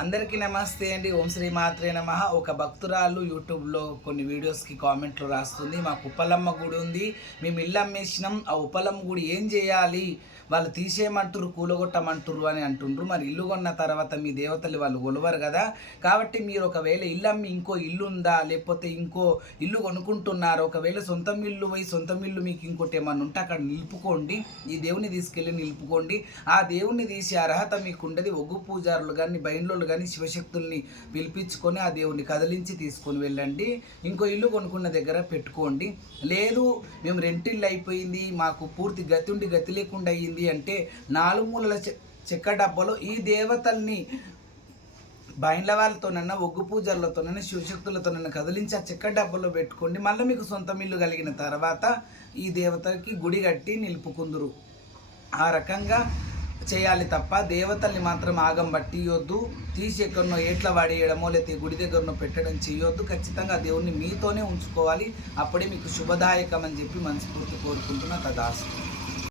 అందరికీ నమస్తే అండి. ఓం శ్రీ మాత్రే నమ. ఒక భక్తురాలు యూట్యూబ్లో కొన్ని వీడియోస్కి కామెంట్లు రాస్తుంది. మాకు ఉప్పలమ్మ గుడి ఉంది. మేము ఇల్లు అమ్మేసినాం. ఆ ఉప్పలమ్మ గుడి ఏం చేయాలి? వాళ్ళు తీసేయమంటారు కూలగొట్టమంటురు అని అంటుండ్రు. మరి ఇల్లు కొన్న తర్వాత మీ దేవతలు వాళ్ళు కొలవరు కదా. కాబట్టి మీరు ఒకవేళ ఇల్లు అమ్మి ఇంకో ఇల్లు ఉందా లేకపోతే ఇంకో ఇల్లు కొనుక్కుంటున్నారు? ఒకవేళ సొంతం ఇల్లు పోయి సొంతం ఇల్లు మీకు ఇంకోటి ఏమన్నా ఉంటే అక్కడ నిలుపుకోండి. ఈ దేవుని తీసుకెళ్ళి నిలుపుకోండి. ఆ దేవుణ్ణి తీసే అర్హత మీకు ఒగ్గు పూజారులు కానీ బైండ్లు కానీ శివశక్తుల్ని పిలిపించుకొని ఆ దేవుణ్ణి కదిలించి తీసుకొని వెళ్ళండి. ఇంకో ఇల్లు కొనుక్కున్న దగ్గర పెట్టుకోండి. లేదు మేము రెంటిల్లు అయిపోయింది మాకు పూర్తి గతి ఉండి గతి లేకుండా అయ్యింది అంటే నాలుగు మూలల చె- చెక్క డబ్బాలో ఈ దేవతల్ని బైండ్ల వాళ్ళతోనన్నా ఒగ్గు పూజలతోనన్నా శివశక్తులతోనన్నా కదిలించి ఆ చెక్క డబ్బాలో పెట్టుకోండి. మళ్ళీ మీకు సొంత ఇల్లు కలిగిన తర్వాత ఈ దేవతకి గుడి కట్టి నిలుపుకుందురు. ఆ రకంగా చేయాలి తప్ప దేవతల్ని మాత్రం ఆగం పట్టియొద్దు. తీసి ఎక్కడనో ఏట్ల వాడేయడమో లేకపోతే గుడి దగ్గరనో పెట్టడం చేయొద్దు ఖచ్చితంగా దేవుణ్ణి మీతోనే ఉంచుకోవాలి. అప్పుడే మీకు శుభదాయకం అని చెప్పి మనస్ఫూర్తి కోరుకుంటున్నా. తదాస్తు